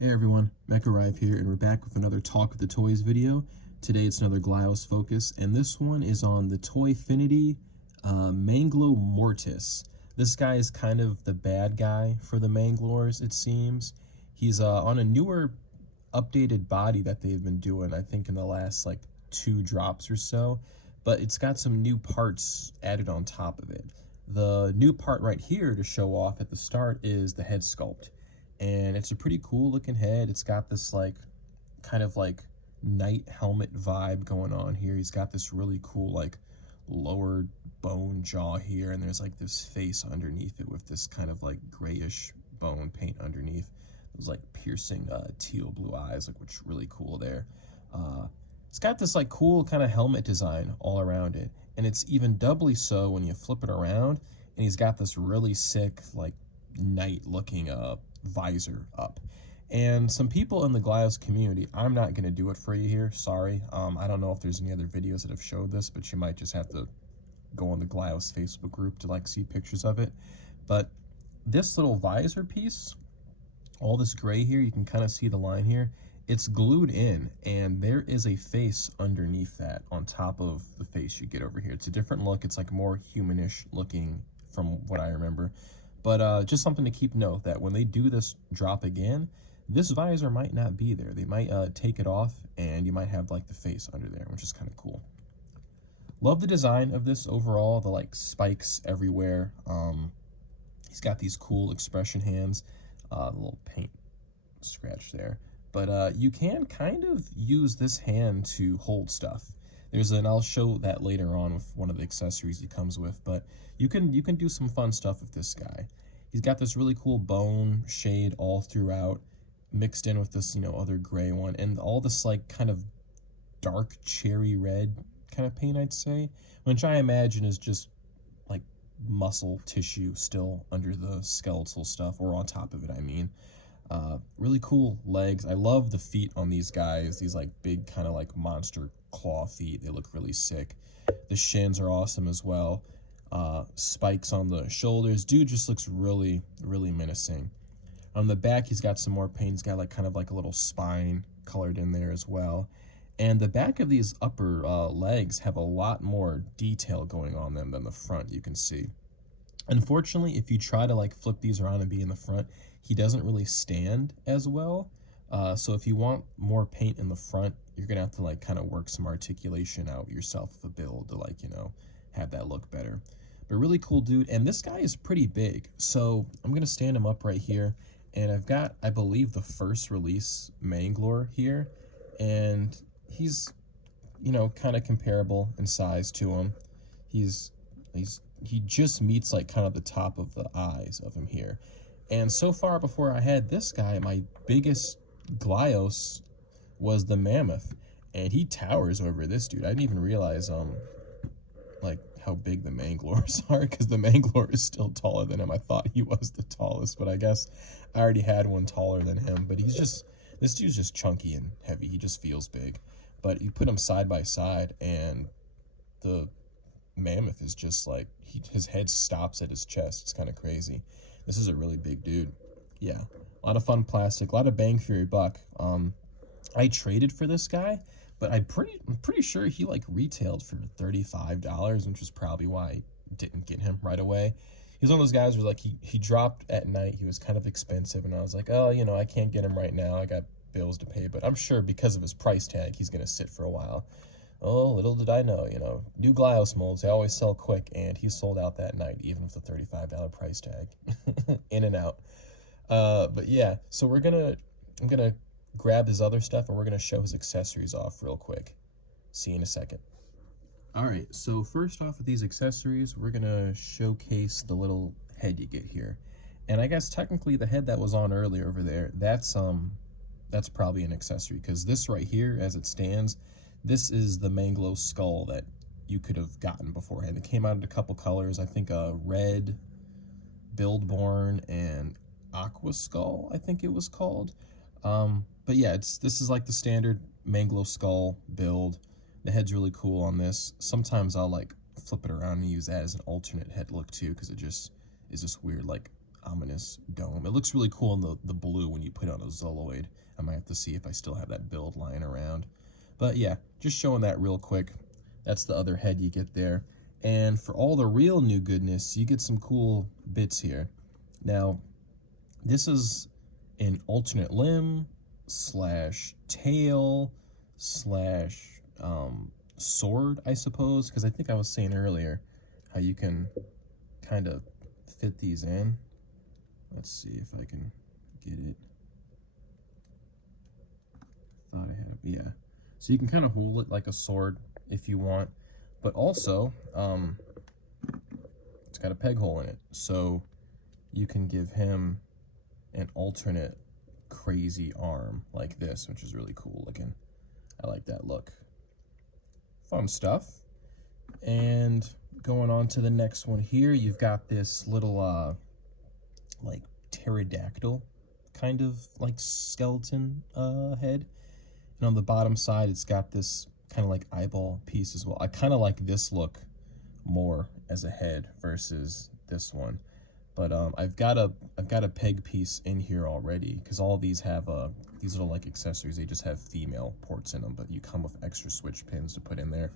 Hey everyone, Mech here, and we're back with another Talk with the Toys video. Today it's another Glyos focus, and this one is on the toyfinity Manglomortis. This guy is kind of the bad guy for the Manglors, it seems. He's on a newer, updated body that they've been doing, I think in the last like 2 drops or so, but it's got some new parts added on top of it. The new part right here to show off at the start is the head sculpt, and it's a pretty cool looking head. It's got this like kind of like knight helmet vibe going on here. He's got this really cool like lower bone jaw here, and there's like this face underneath it with this kind of like grayish bone paint underneath those like piercing teal blue eyes, like, which really cool there. uh it's got this like cool kind of helmet design all around it, and it's even doubly so when you flip it around, and he's got this really sick like knight looking visor up. And some people in the Glyos community, I'm not going to do it for you here, sorry. I don't know if there's any other videos that have showed this, but you might just have to go on the Glyos Facebook group to like see pictures of it. But this little visor piece, all this gray here, you can kind of see the line here, it's glued in, and there is a face underneath that on top of the face you get over here. It's a different look. It's like more humanish looking from what I remember. But just something to keep note that when they do this drop again, this visor might not be there. They might take it off, and you might have like the face under there, which is kind of cool. Love the design of this overall, the like spikes everywhere. He's got these cool expression hands, little paint scratch there. But you can kind of use this hand to hold stuff. And I'll show that later on with one of the accessories he comes with, but you can do some fun stuff with this guy. He's got this really cool bone shade all throughout, mixed in with this, other gray one, and all this like kind of dark cherry red kind of paint, I'd say, which I imagine is just like muscle tissue still under the skeletal stuff, or on top of it, I mean. Really cool legs. I love the feet on these guys, these like big kind of like monster claw feet. They look really sick. The shins are awesome as well. Spikes on the shoulders. Dude just looks really, really menacing. On the back, he's got some more paint. He's got like kind of like a little spine colored in there as well. And the back of these upper legs have a lot more detail going on them than the front, you can see. Unfortunately, if you try to like flip these around and be in the front, he doesn't really stand as well. So if you want more paint in the front, you're gonna have to like kind of work some articulation out yourself with a build to like, have that look better. But really cool dude, and this guy is pretty big. So I'm gonna stand him up right here, and I've got, I believe, the first release Manglor here, and he's, kind of comparable in size to him. He's he just meets like kind of the top of the eyes of him here. And so far before I had this guy, my biggest Glyos was the mammoth, and he towers over this dude. I didn't even realize like how big the Manglors are, because the Manglor is still taller than him. I thought he was the tallest, but I guess I already had one taller than him. But this dude's just chunky and heavy. He just feels big. But you put them side by side, and the mammoth is just like, his head stops at his chest. It's kind of crazy. This is a really big dude. Yeah, a lot of fun plastic, a lot of bang for your buck. I traded for this guy, but I'm pretty sure he like retailed for $35, which was probably why I didn't get him right away. He's one of those guys where like he dropped at night. He was kind of expensive, and I was like, oh, I can't get him right now. I got bills to pay, but I'm sure because of his price tag, he's gonna sit for a while. Oh, little did I know, new Glyos molds, they always sell quick, and he sold out that night, even with the $35 price tag. In and out. But yeah, so I'm gonna grab his other stuff, and we're gonna show his accessories off real quick. See you in a second. All right, so first off with these accessories, we're gonna showcase the little head you get here. And I guess technically the head that was on earlier over there, that's probably an accessory, because this right here, as it stands, this is the Manglo skull that you could have gotten beforehand. It came out in a couple colors, I think a red, Buildborn, and Aqua Skull, I think it was called. But yeah, this is like the standard Manglo skull build. The head's really cool on this. Sometimes I'll like flip it around and use that as an alternate head look too, because it just is this weird like ominous dome. It looks really cool in the blue when you put it on a Zoloid. I might have to see if I still have that build lying around. But yeah, just showing that real quick. That's the other head you get there. And for all the real new goodness, you get some cool bits here. Now, this is an alternate limb slash tail slash sword, I suppose, because I think I was saying earlier how you can kind of fit these in. Let's see if I can get it. Thought I had, yeah. So you can kind of hold it like a sword if you want, but also it's got a peg hole in it, so you can give him an alternate crazy arm like this, which is really cool looking. I like that look. Fun stuff. And going on to the next one here, you've got this little like pterodactyl kind of like skeleton head, and on the bottom side it's got this kind of like eyeball piece as well. I kind of like this look more as a head versus this one, but I've got a peg piece in here already, because all these have these little like accessories. They just have female ports in them, but you come with extra switch pins to put in there.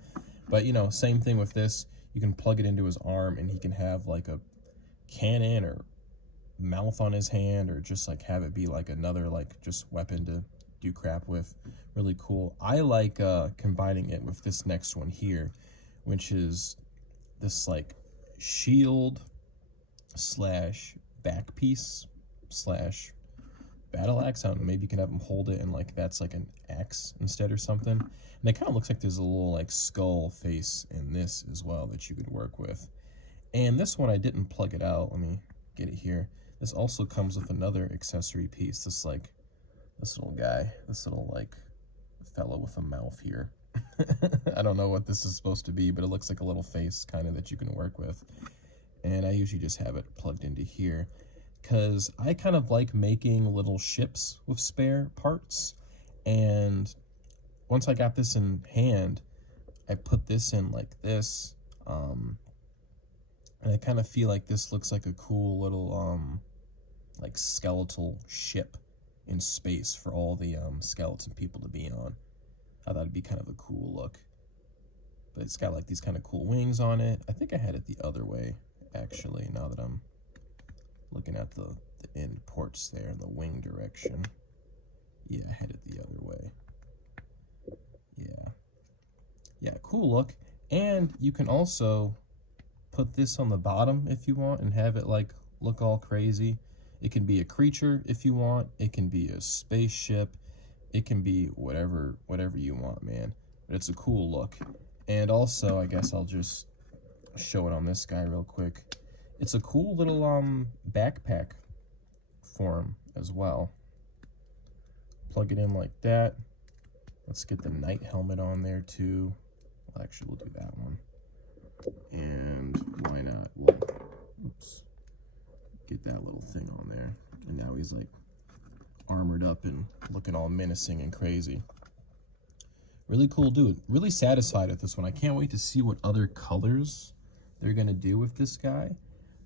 But you know, same thing with this. You can plug it into his arm and he can have like a cannon or mouth on his hand, or just like have it be like another like just weapon to do crap with. Really cool. I like combining it with this next one here, which is this like shield slash back piece slash battle axe. I don't know, maybe you can have him hold it and like that's like an axe instead or something. And it kind of looks like there's a little like skull face in this as well that you could work with. And this one I didn't plug it out. Let me get it here. This also comes with another accessory piece. This little guy, this little like fellow with a mouth here. I don't know what this is supposed to be, but it looks like a little face kind of that you can work with. And I usually just have it plugged into here because I kind of like making little ships with spare parts. And once I got this in hand, I put this in like this, and I kind of feel like this looks like a cool little like skeletal ship in space for all the skeleton people to be on. I thought it'd be kind of a cool look. But it's got like these kind of cool wings on it. I think I had it the other way, actually, now that I'm looking at the end ports there in the wing direction. Yeah, I had it the other way. Yeah. Yeah, cool look. And you can also put this on the bottom if you want and have it like look all crazy. It can be a creature if you want. It can be a spaceship. It can be whatever you want, man. But it's a cool look. And also, I guess I'll just show it on this guy real quick. It's a cool little backpack form as well. Plug it in like that. Let's get the knight helmet on there too. Well, actually, we'll do that one. And why not? We'll, oops, get that little thing on there. And now he's like armored up and looking all menacing and crazy. Really cool dude. Really satisfied with this one. I can't wait to see what other colors they're gonna do with this guy.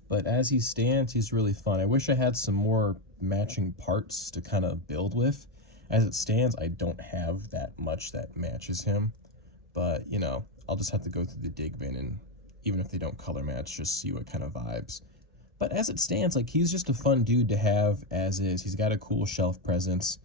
But as he stands, he's really fun. I wish I had some more matching parts to kind of build with. As it stands, I don't have that much that matches him. But, you know, I'll just have to go through the dig bin and even if they don't color match, just see what kind of vibes. But as it stands, like, he's just a fun dude to have as is. He's got a cool shelf presence.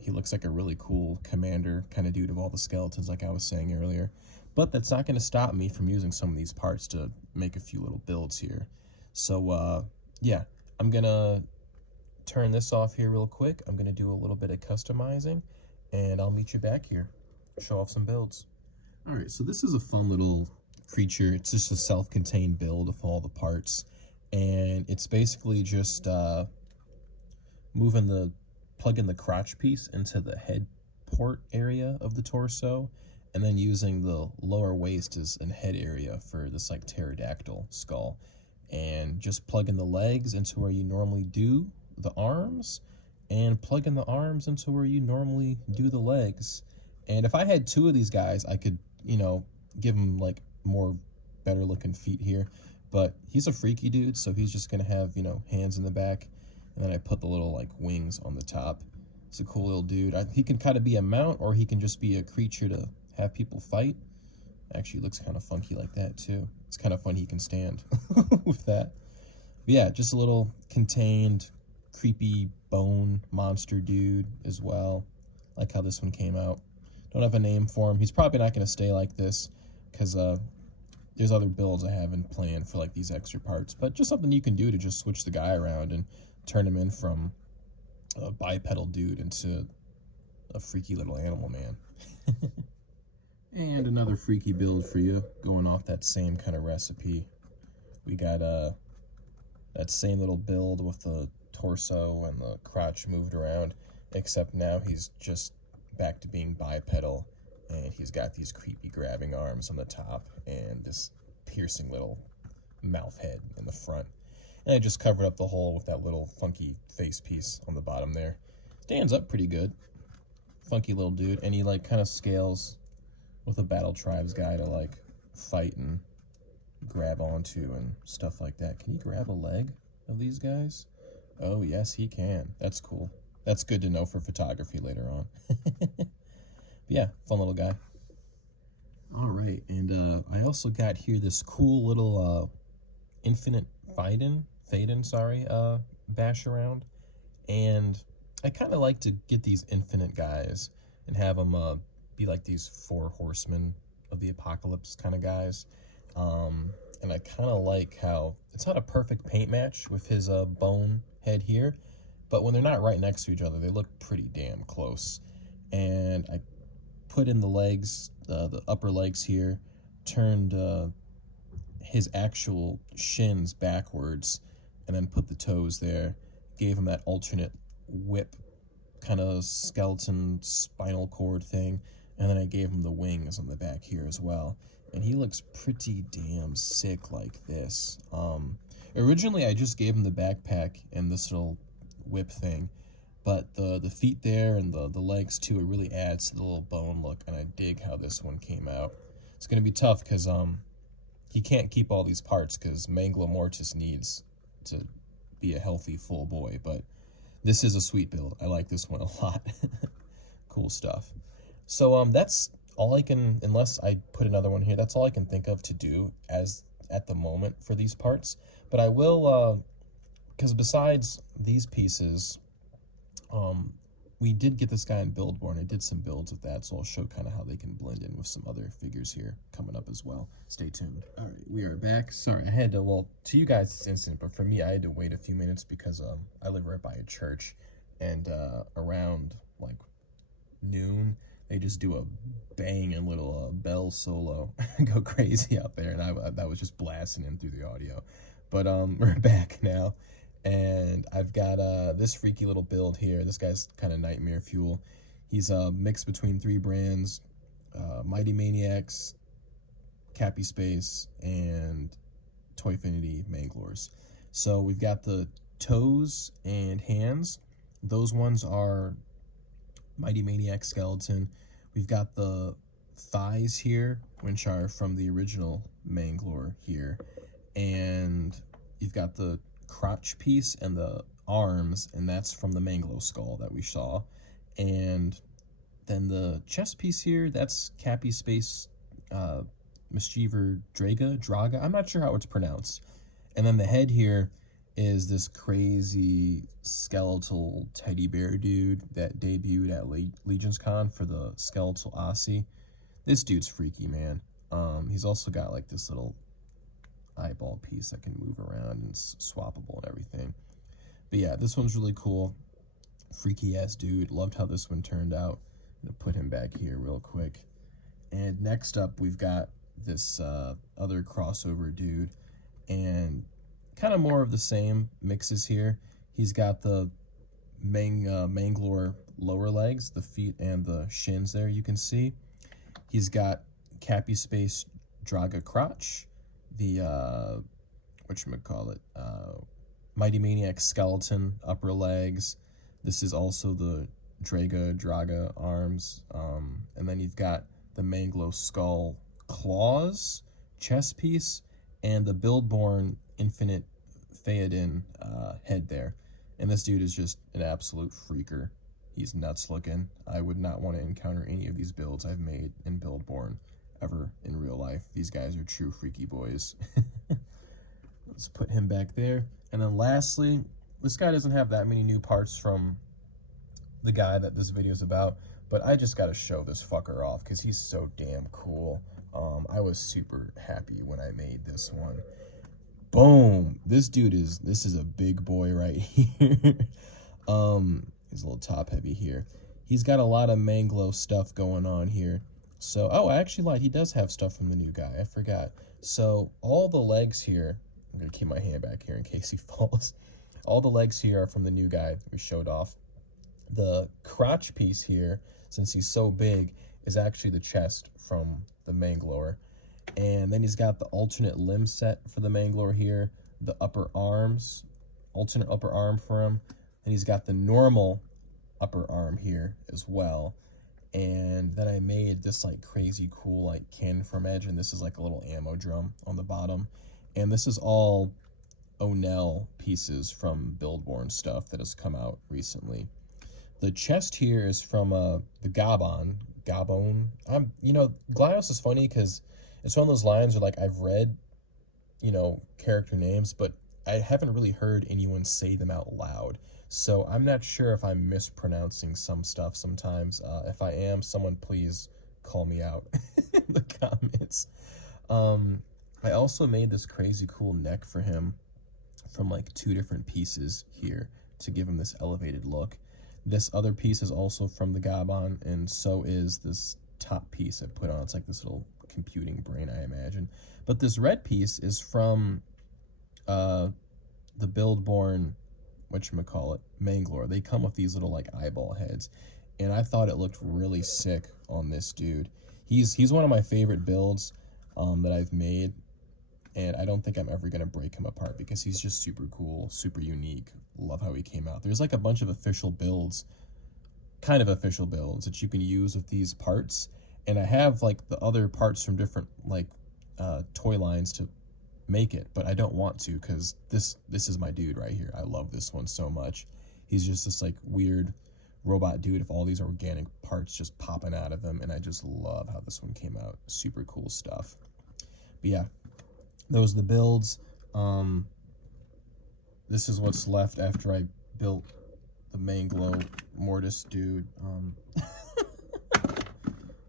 He looks like a really cool commander kind of dude of all the skeletons, like I was saying earlier. But that's not going to stop me from using some of these parts to make a few little builds here. So, yeah, I'm going to turn this off here real quick. I'm going to do a little bit of customizing, and I'll meet you back here. Show off some builds. All right, so this is a fun little creature. It's just a self-contained build of all the parts, and it's basically just plugging the crotch piece into the head port area of the torso, and then using the lower waist as an head area for this like pterodactyl skull, and just plugging the legs into where you normally do the arms, and plugging the arms into where you normally do the legs. And if I had two of these guys, I could, you know, give them like more better looking feet here. But he's a freaky dude, so he's just gonna have, hands in the back, and then I put the little like wings on the top. He's a cool little dude. He can kind of be a mount, or he can just be a creature to have people fight. Actually looks kind of funky like that too. It's kind of fun he can stand with that. But yeah, just a little contained, creepy bone monster dude as well. Like how this one came out. Don't have a name for him. He's probably not going to stay like this because there's other builds I haven't planned for like these extra parts. But just something you can do to just switch the guy around and turn him in from a bipedal dude into a freaky little animal man. And another freaky build for you, going off that same kind of recipe. We got that same little build with the torso and the crotch moved around, except now he's just back to being bipedal, and he's got these creepy grabbing arms on the top and this piercing little mouth head in the front. And I just covered up the hole with that little funky face piece on the bottom there. Stands up pretty good. Funky little dude, and he like kind of scales with a Battle Tribes guy to like fight and grab onto and stuff like that. Can he grab a leg of these guys? Oh yes, he can. That's cool. That's good to know for photography later on. But yeah, fun little guy. All right, and I also got here this cool little infinite Thaden, sorry, bash around, and I kind of like to get these infinite guys and have them be like these 4 horsemen of the apocalypse kind of guys. And I kind of like how it's not a perfect paint match with his bone head here, but when they're not right next to each other, they look pretty damn close. And I put in the legs, the upper legs here, turned his actual shins backwards, and then put the toes there, gave him that alternate whip kind of skeleton spinal cord thing, and then I gave him the wings on the back here as well, and he looks pretty damn sick like this. Originally I just gave him the backpack and this little whip thing, but the feet there and the legs too, it really adds to the little bone look, and I dig how this one came out. It's gonna be tough because he can't keep all these parts because Manglomortis needs to be a healthy full boy, but this is a sweet build. I like this one a lot. Cool stuff. So that's all I can, unless I put another one here, that's all I can think of to do as at the moment for these parts. But I will, because besides these pieces, we did get this guy in Buildborn. I did some builds with that, so I'll show kind of how they can blend in with some other figures here coming up as well. Stay tuned. All right, we are back. Sorry, I had to, well, to you guys it's instant, but for me, I had to wait a few minutes because I live right by a church, and around like noon, they just do a banging little bell solo, go crazy out there, and that was just blasting in through the audio. But we're back now, and I've got this freaky little build here. This guy's kind of nightmare fuel. He's a mix between 3 brands, Mighty Maniacs, Cappy Space, and Toyfinity Manglors. So we've got the toes and hands. Those ones are Mighty Maniac skeleton. We've got the thighs here, which are from the original Manglor here. And you've got the crotch piece and the arms, and that's from the Manglo skull that we saw. And then the chest piece here, that's Cappy Space Mischievous Draga. I'm not sure how it's pronounced. And then the head here is this crazy skeletal teddy bear dude that debuted at Legion's Con for the skeletal Aussie. This dude's freaky, man. He's also got like this little eyeball piece that can move around and it's swappable and everything. But yeah, this one's really cool. Freaky ass dude. Loved how this one turned out. I'm gonna put him back here real quick. And next up, we've got this other crossover dude, and kind of more of the same mixes here. He's got the Manglor lower legs, the feet and the shins there you can see. He's got Cappy Space Draga crotch, the whatchamacallit, Mighty Maniac skeleton upper legs. This is also the Draga arms, and then you've got the Manglo skull claws, chest piece, and the Buildborn Infinite Theoden head there. And this dude is just an absolute freaker. He's nuts looking. I would not want to encounter any of these builds I've made in Buildborn ever in real life. These guys are true freaky boys. Let's put him back there. And then lastly, this guy doesn't have that many new parts from the guy that this video is about, but I just got to show this fucker off because he's so damn cool. I was super happy when I made this one. Boom! This is a big boy right here. He's a little top heavy here. He's got a lot of Manglo stuff going on here. So, oh, I actually lied. He does have stuff from the new guy. I forgot. So, all the legs here, I'm going to keep my hand back here in case he falls. All the legs here are from the new guy we showed off. The crotch piece here, since he's so big, is actually the chest from the Manglor. And then he's got the alternate limb set for the Manglor here, the upper arms, alternate upper arm for him. And he's got the normal upper arm here as well. And then I made this like crazy cool like cannon from edge, and this is like a little ammo drum on the bottom. And this is all O'Neill pieces from Buildborn stuff that has come out recently. The chest here is from the Gabon. You know, Glyos is funny because it's one of those lines where like I've read, you know, character names, but I haven't really heard anyone say them out loud. So I'm not sure if I'm mispronouncing some stuff sometimes. If I am, someone please call me out in the comments. I also made this crazy cool neck for him from like 2 different pieces here to give him this elevated look. This other piece is also from the Gabon, and so is this top piece I put on. It's like this little computing brain, I imagine. But this red piece is from the Buildborn, whatchamacallit, Manglor. They come with these little like eyeball heads, and I thought it looked really sick on this dude. He's one of my favorite builds that I've made, and I don't think I'm ever going to break him apart because he's just super cool, super unique. Love how he came out. There's like a bunch of official builds, kind of official builds that you can use with these parts. And I have like the other parts from different like toy lines to make it, but I don't want to because this is my dude right here. I love this one so much. He's just this like weird robot dude with all these organic parts just popping out of him, and I just love how this one came out. Super cool stuff. But yeah, those are the builds. This is what's left after I built the Manglomortis dude.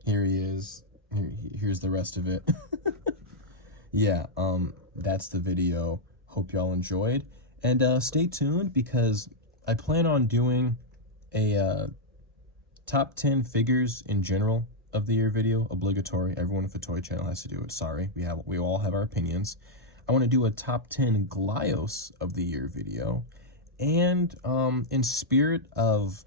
Here he is. Here's the rest of it. Yeah, that's the video. Hope y'all enjoyed. And stay tuned because I plan on doing a top 10 figures in general of the year video. Obligatory. Everyone with a toy channel has to do it. Sorry, we all have our opinions. I want to do a top 10 Glyos of the year video. And in spirit of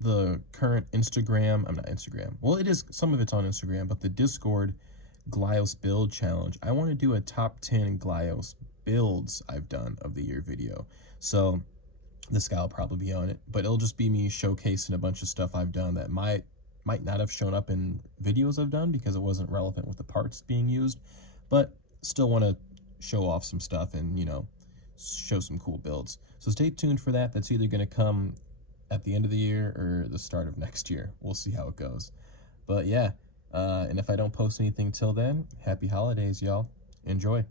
the current Instagram, I'm not Instagram. Well, it is, some of it's on Instagram, but the Discord Glyos build challenge, I want to do a top 10 Glyos builds I've done of the year video. So this guy will probably be on it, but it'll just be me showcasing a bunch of stuff I've done that might not have shown up in videos I've done because it wasn't relevant with the parts being used, but still want to show off some stuff and, you know, show some cool builds. So stay tuned for that. That's either going to come at the end of the year or the start of next year. We'll see how it goes. But yeah, and if I don't post anything till then, happy holidays, y'all. Enjoy.